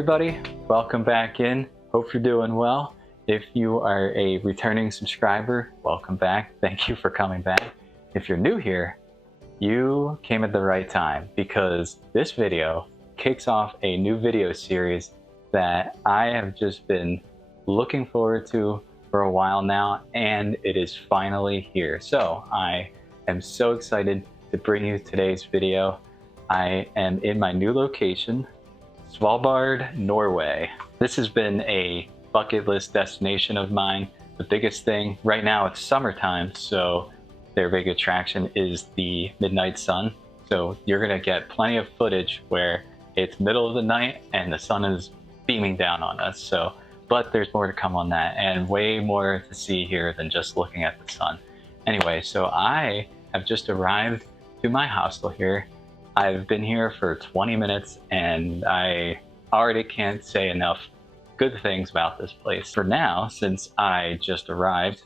everybody, welcome back in. Hope you're doing well. If you are a returning subscriber, welcome back. Thank you for coming back. If you're new here, you came at the right time because this video kicks off a new video series that I have just been looking forward to for a while now, and it is finally here. So I am so excited to bring you today's video. I am in my new location, Svalbard, Norway. This has been a bucket list destination of mine. The biggest thing, right now it's summertime, so their big attraction is the midnight sun. So you're gonna get plenty of footage where it's middle of the night and the sun is beaming down on us. But there's more to come on that, and way more to see here than just looking at the sun. Anyway, so I have just arrived to my hostel here. I've been here for 20 minutes and I already can't say enough good things about this place. For now, since I just arrived,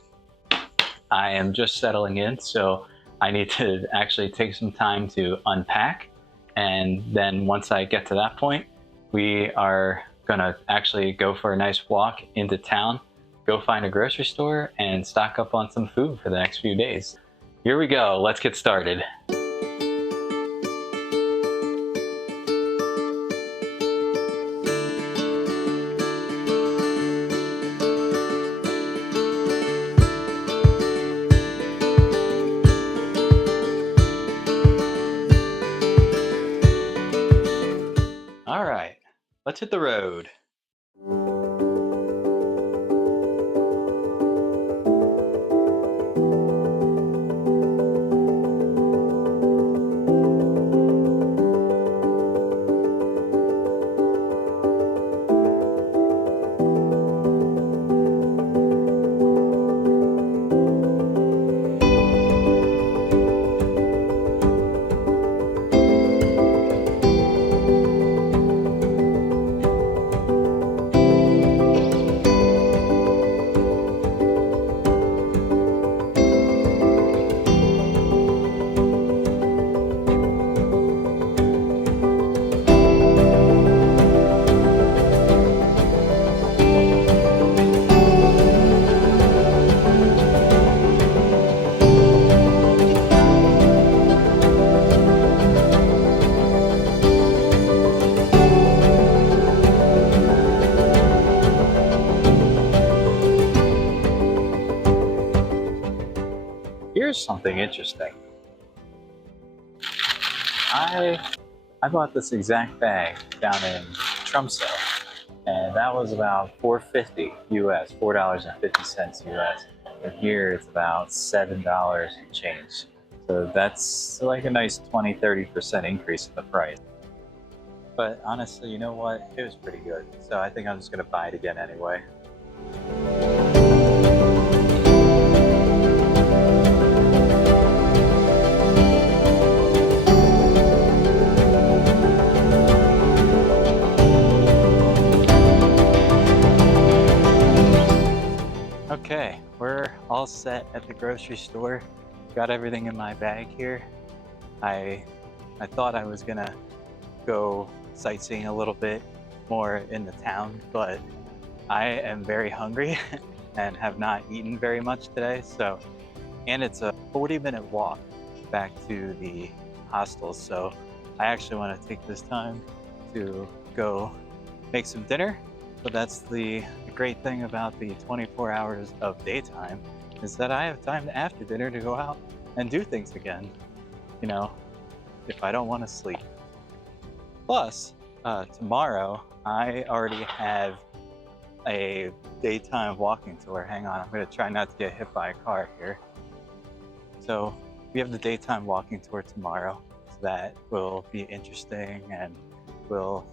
I am just settling in, so I need to actually take some time to unpack. And then once I get to that point, we are gonna actually go for a nice walk into town, go find a grocery store, and stock up on some food for the next few days. Here we go, let's get started. All right, let's hit the road. Here's something interesting. I bought this exact bag down in Tromsø, and that was about $4.50 US, $4.50 US. And here it's about $7 and change. So that's like a nice 20–30% increase in the price. But honestly, you know what? It was pretty good. So I think I'm just gonna buy it again anyway. Okay, we're all set at the grocery store. Got everything in my bag here. I thought I was gonna go sightseeing a little bit more in the town, but I am very hungry and have not eaten very much today. And it's a 40-minute walk back to the hostel. So I actually want to take this time to go make some dinner. But that's the great thing about the 24 hours of daytime, is that I have time after dinner to go out and do things again, you know, if I don't want to sleep. Plus, tomorrow I already have a daytime walking tour. Hang on, I'm going to try not to get hit by a car here. So we have the daytime walking tour tomorrow. So that will be interesting and will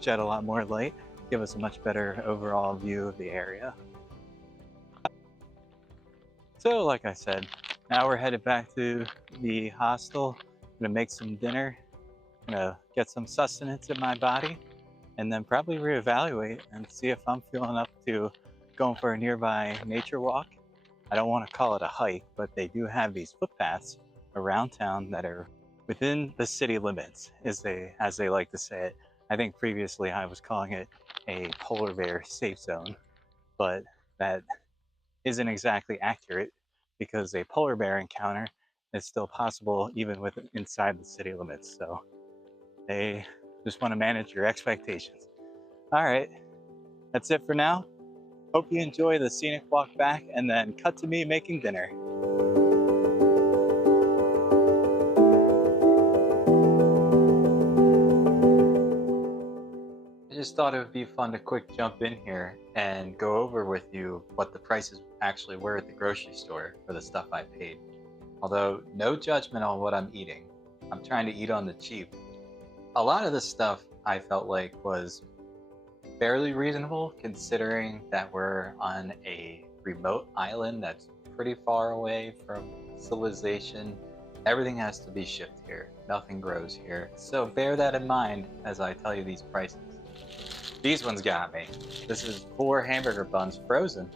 shed a lot more light, give us a much better overall view of the area. So like I said, now we're headed back to the hostel. I'm gonna make some dinner, gonna get some sustenance in my body, and then probably reevaluate and see if I'm feeling up to going for a nearby nature walk. I don't want to call it a hike, but they do have these footpaths around town that are within the city limits, as they like to say it. I think previously I was calling it a polar bear safe zone, but that isn't exactly accurate because a polar bear encounter is still possible even with inside the city limits. So they just want to manage your expectations. All right, that's it for now. Hope you enjoy the scenic walk back, and then cut to me making dinner. I just thought it would be fun to quick jump in here and go over with you what the prices actually were at the grocery store for the stuff I paid. Although, no judgment on what I'm eating. I'm trying to eat on the cheap. A lot of the stuff I felt like was fairly reasonable considering that we're on a remote island that's pretty far away from civilization. Everything has to be shipped here. Nothing grows here. So bear that in mind as I tell you these prices. These ones got me. This is 4 hamburger buns frozen.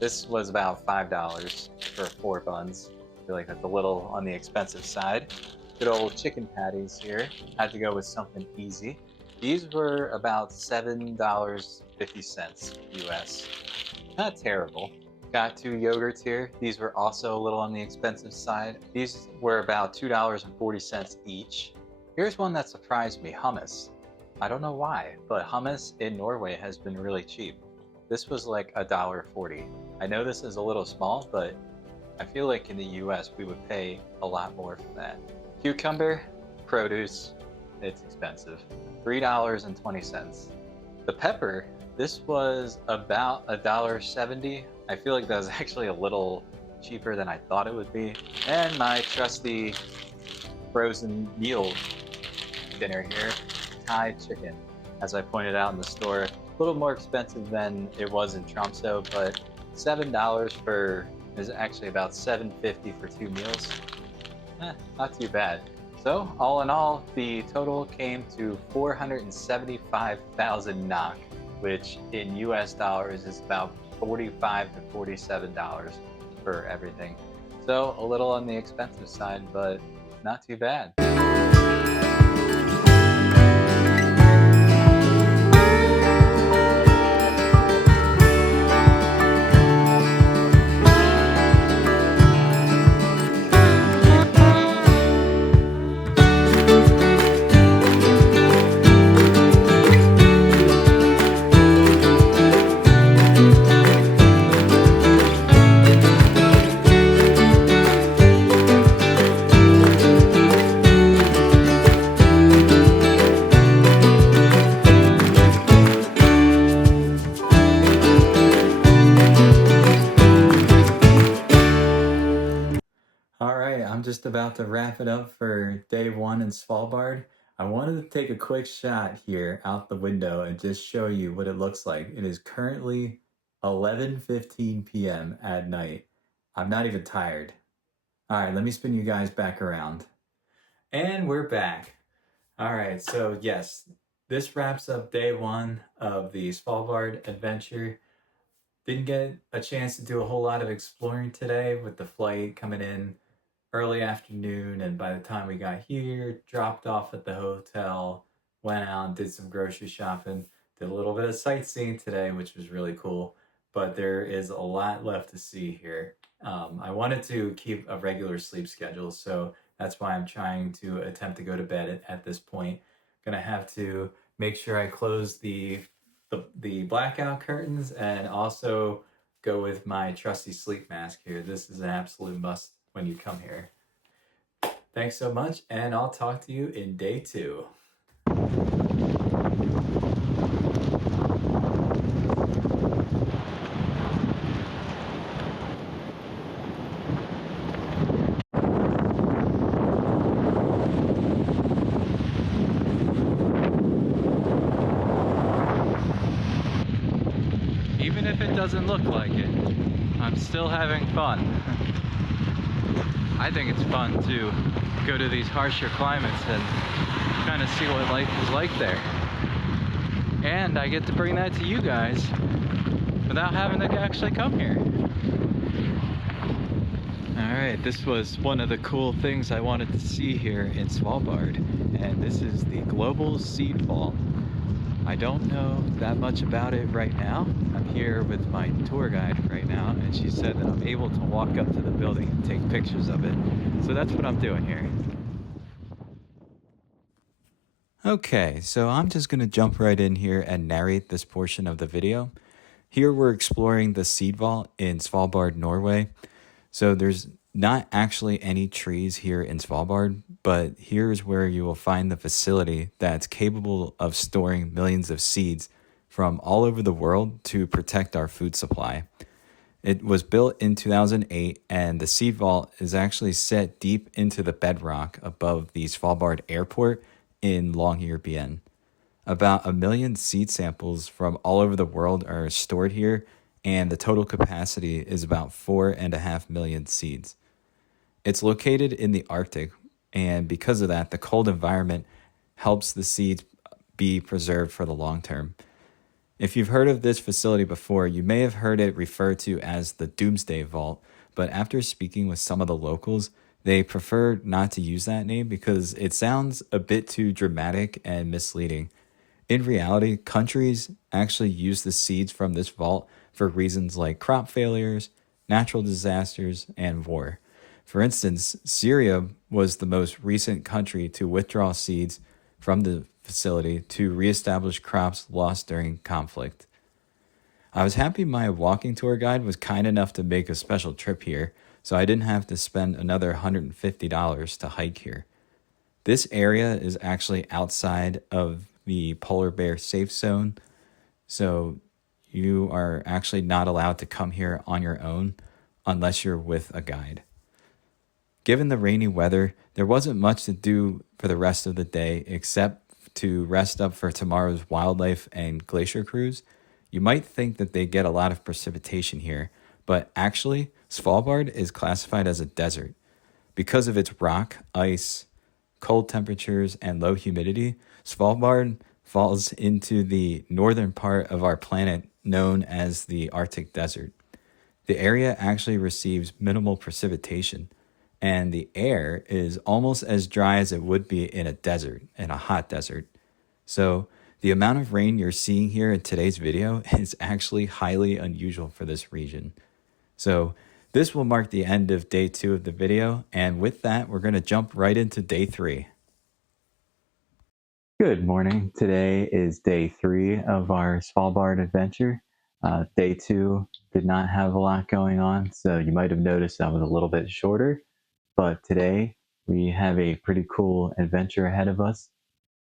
This was about $5 for 4 buns. I feel like that's a little on the expensive side. Good old chicken patties here. Had to go with something easy. These were about $7.50 US. Not terrible. Got 2 yogurts here. These were also a little on the expensive side. These were about $2.40 each. Here's one that surprised me, hummus. I don't know why, but hummus in Norway has been really cheap. This was like $1.40. I know this is a little small, but I feel like in the US we would pay a lot more for that. Cucumber, produce, it's expensive. $3.20. The pepper, this was about $1.70. I feel like that was actually a little cheaper than I thought it would be. And my trusty frozen meal dinner here, Thai chicken. As I pointed out in the store, a little more expensive than it was in Tromsø, but $7 for is actually about $7.50 for 2 meals. Not too bad. So all in all, the total came to 475,000 NOK, which in US dollars is about $45 to $47 for everything. So a little on the expensive side, but not too bad. I'm just about to wrap it up for day 1 in Svalbard. I wanted to take a quick shot here out the window and just show you what it looks like. It is currently 11:15 p.m. at night. I'm not even tired. All right, let me spin you guys back around. And we're back. All right, so yes, this wraps up day 1 of the Svalbard adventure. Didn't get a chance to do a whole lot of exploring today with the flight coming in early afternoon, and by the time we got here, dropped off at the hotel, went out, did some grocery shopping, did a little bit of sightseeing today, which was really cool. But there is a lot left to see here. I wanted to keep a regular sleep schedule, so that's why I'm trying to attempt to go to bed at this point. Gonna have to make sure I close the blackout curtains and also go with my trusty sleep mask here. This is an absolute must when you come here. Thanks so much, and I'll talk to you in day 2. Even if it doesn't look like it, I'm still having fun. I think it's fun to go to these harsher climates and kind of see what life is like there. And I get to bring that to you guys without having to actually come here. Alright, this was one of the cool things I wanted to see here in Svalbard. And this is the global seed vault. I don't know that much about it right now. I'm here with my tour guide right now, and she said that I'm able to walk up to the building and take pictures of it. So that's what I'm doing here. Okay, so I'm just going to jump right in here and narrate this portion of the video. Here we're exploring the seed vault in Svalbard, Norway. So there's not actually any trees here in Svalbard, but here's where you will find the facility that's capable of storing millions of seeds from all over the world to protect our food supply. It was built in 2008, and the seed vault is actually set deep into the bedrock above the Svalbard airport in Longyearbyen. About 1 million seed samples from all over the world are stored here, and the total capacity is about 4.5 million seeds. It's located in the Arctic, and because of that, the cold environment helps the seeds be preserved for the long term. If you've heard of this facility before, you may have heard it referred to as the Doomsday Vault, but after speaking with some of the locals, they prefer not to use that name because it sounds a bit too dramatic and misleading. In reality, countries actually use the seeds from this vault for reasons like crop failures, natural disasters, and war. For instance, Syria was the most recent country to withdraw seeds from the facility to reestablish crops lost during conflict. I was happy my walking tour guide was kind enough to make a special trip here, so I didn't have to spend another $150 to hike here. This area is actually outside of the polar bear safe zone, so you are actually not allowed to come here on your own unless you're with a guide. Given the rainy weather, there wasn't much to do for the rest of the day except to rest up for tomorrow's wildlife and glacier cruise. You might think that they get a lot of precipitation here, but actually, Svalbard is classified as a desert. Because of its rock, ice, cold temperatures, and low humidity, Svalbard falls into the northern part of our planet known as the Arctic Desert. The area actually receives minimal precipitation, and the air is almost as dry as it would be in a desert, in a hot desert. So the amount of rain you're seeing here in today's video is actually highly unusual for this region. So this will mark the end of day 2 of the video, and with that, we're going to jump right into day 3. Good morning. Today is day 3 of our Svalbard adventure. Day 2 did not have a lot going on, so you might have noticed that was a little bit shorter. But today we have a pretty cool adventure ahead of us.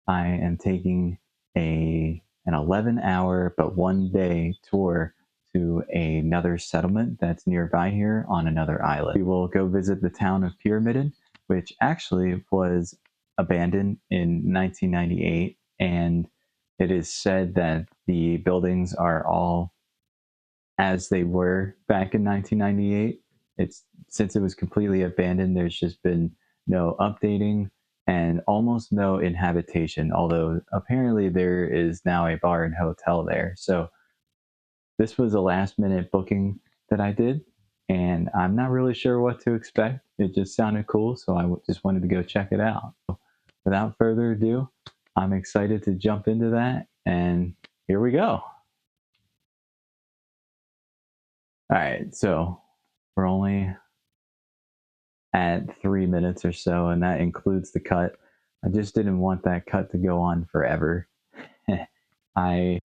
I am taking an 11-hour but 1-day tour to another settlement that's nearby here on another island. We will go visit the town of Pyramiden, which actually was abandoned in 1998, and it is said that the buildings are all as they were back in 1998. Since it was completely abandoned, there's just been no updating and almost no inhabitation, although apparently there is now a bar and hotel there. So this was a last-minute booking that I did, and I'm not really sure what to expect. It just sounded cool, so I just wanted to go check it out. Without further ado, I'm excited to jump into that, and here we go. All right, so we're only at 3 minutes or so, and that includes the cut. I just didn't want that cut to go on forever. I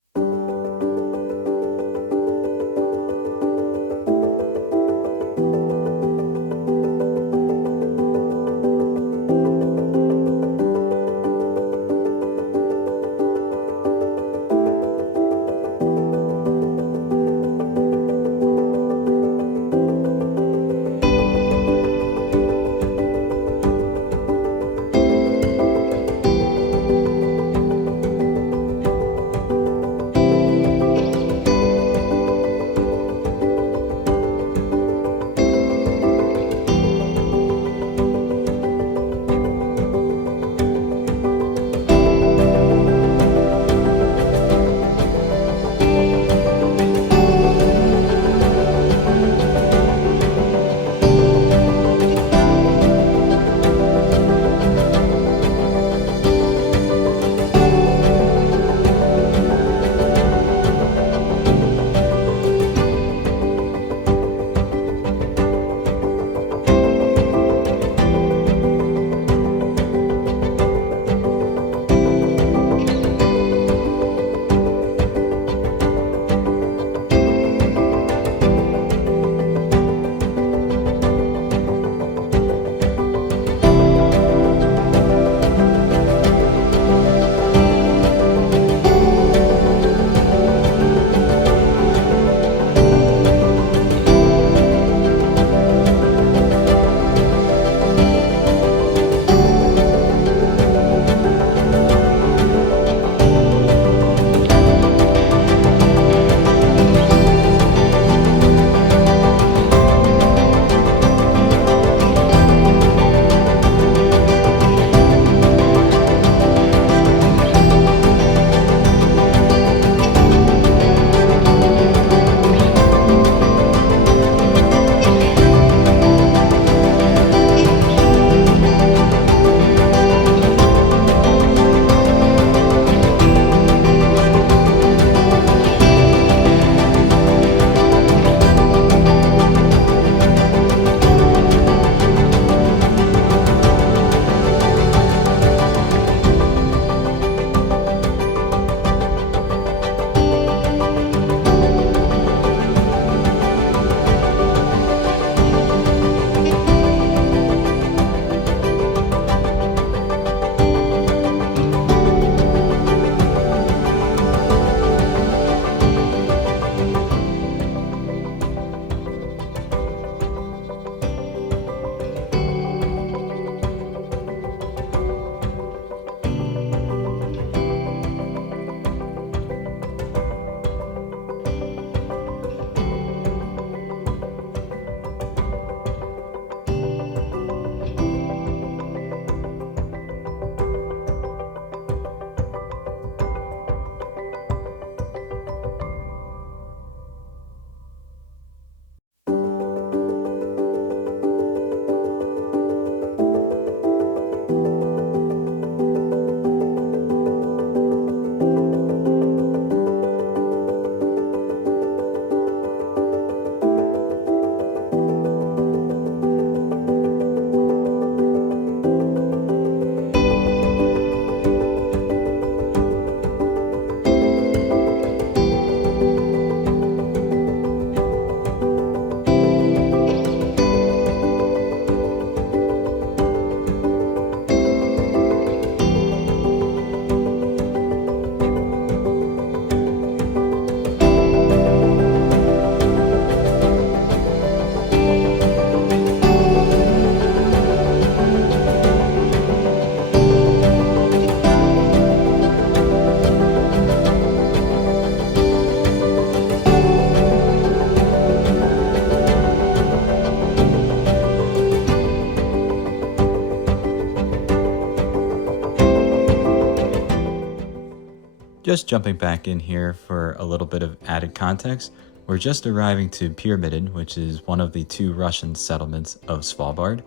Just jumping back in here for a little bit of added context, we're just arriving to Pyramiden, which is one of the 2 Russian settlements of Svalbard.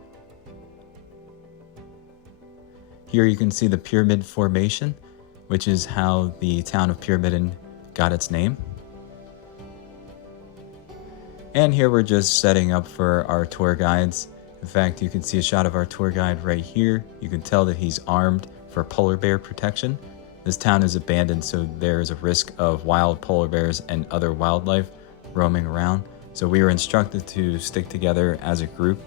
Here you can see the pyramid formation, which is how the town of Pyramiden got its name. And here we're just setting up for our tour guides. In fact, you can see a shot of our tour guide right here. You can tell that he's armed for polar bear protection. This town is abandoned, so there is a risk of wild polar bears and other wildlife roaming around. So we were instructed to stick together as a group.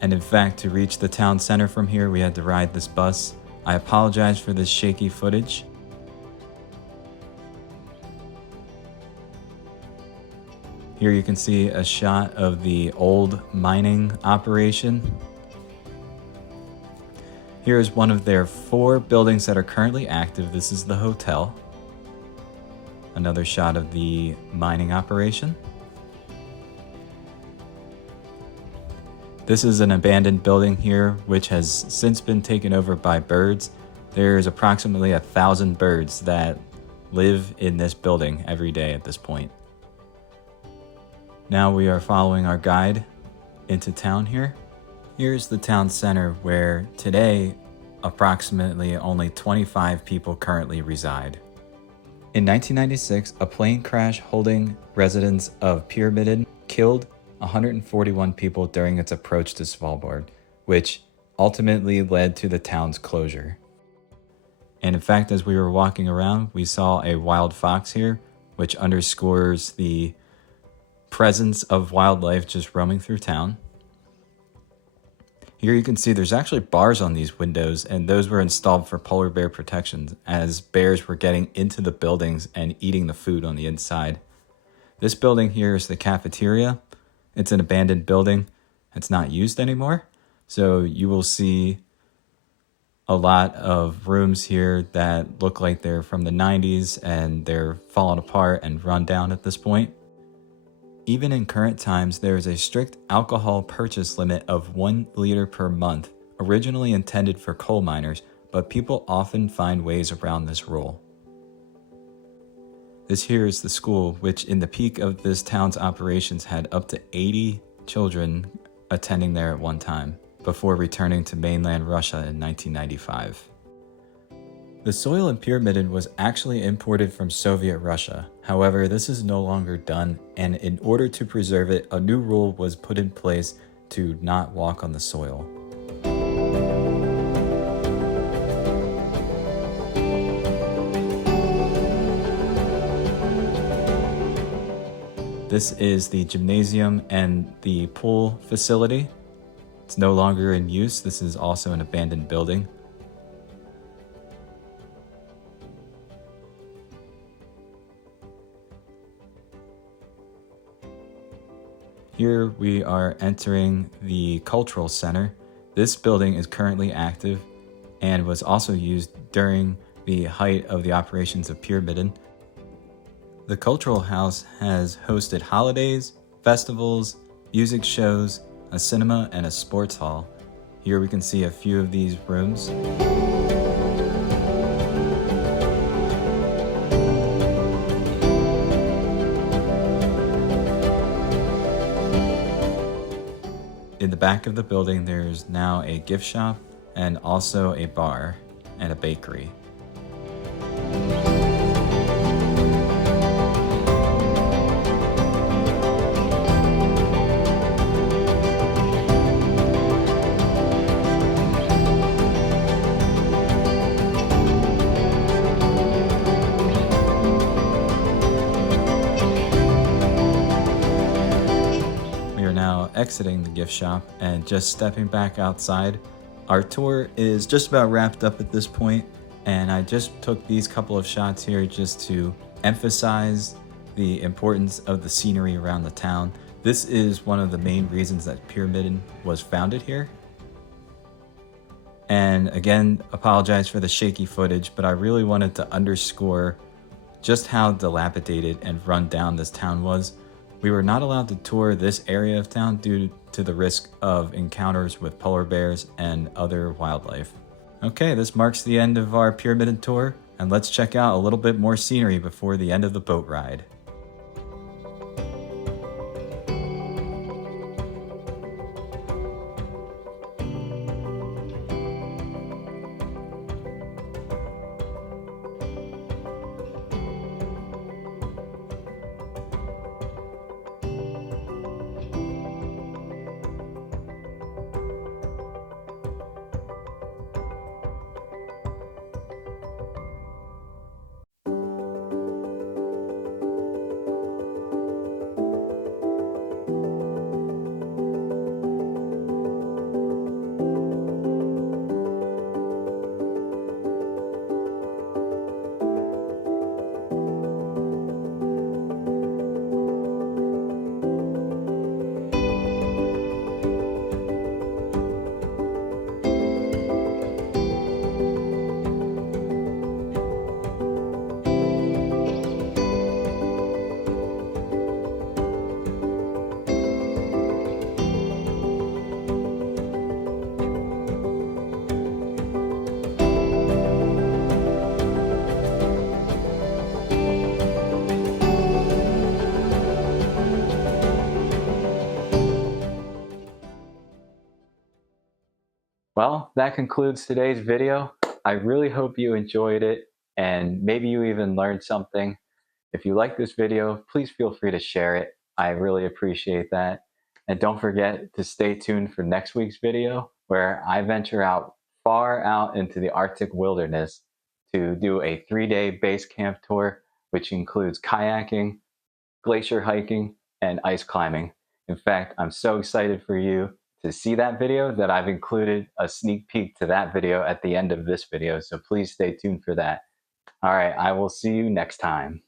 And in fact, to reach the town center from here, we had to ride this bus. I apologize for this shaky footage. Here you can see a shot of the old mining operation. Here is one of their 4 buildings that are currently active. This is the hotel. Another shot of the mining operation. This is an abandoned building here, which has since been taken over by birds. There's approximately 1,000 birds that live in this building every day at this point. Now we are following our guide into town here. Here's the town center where today approximately only 25 people currently reside. In 1996, a plane crash holding residents of Pyramiden killed 141 people during its approach to Svalbard, which ultimately led to the town's closure. And in fact, as we were walking around, we saw a wild fox here, which underscores the presence of wildlife just roaming through town. Here you can see there's actually bars on these windows, and those were installed for polar bear protection as bears were getting into the buildings and eating the food on the inside. This building here is the cafeteria. It's an abandoned building. It's not used anymore. So you will see a lot of rooms here that look like they're from the 90s and they're falling apart and run down at this point. Even in current times, there is a strict alcohol purchase limit of 1 liter per month, originally intended for coal miners, but people often find ways around this rule. This here is the school, which in the peak of this town's operations had up to 80 children attending there at one time, before returning to mainland Russia in 1995. The soil in Pyramiden was actually imported from Soviet Russia. However, this is no longer done, and in order to preserve it, a new rule was put in place to not walk on the soil. This is the gymnasium and the pool facility. It's no longer in use. This is also an abandoned building. Here we are entering the cultural center. This building is currently active and was also used during the height of the operations of Pyramiden. The cultural house has hosted holidays, festivals, music shows, a cinema, and a sports hall. Here we can see a few of these rooms. In the back of the building, there's now a gift shop and also a bar and a bakery. Exiting the gift shop and just stepping back outside. Our tour is just about wrapped up at this point, and I just took these couple of shots here just to emphasize the importance of the scenery around the town. This is one of the main reasons that Pyramiden was founded here. And again, apologize for the shaky footage, but I really wanted to underscore just how dilapidated and run down this town was. We were not allowed to tour this area of town due to the risk of encounters with polar bears and other wildlife. Okay, this marks the end of our pyramid tour, and let's check out a little bit more scenery before the end of the boat ride. Well, that concludes today's video. I really hope you enjoyed it and maybe you even learned something. If you like this video, please feel free to share it. I really appreciate that. And don't forget to stay tuned for next week's video where I venture out far out into the Arctic wilderness to do a 3-day base camp tour, which includes kayaking, glacier hiking, and ice climbing. In fact, I'm so excited for you to see that video that I've included a sneak peek to that video at the end of this video, so please stay tuned for that. All right, I will see you next time.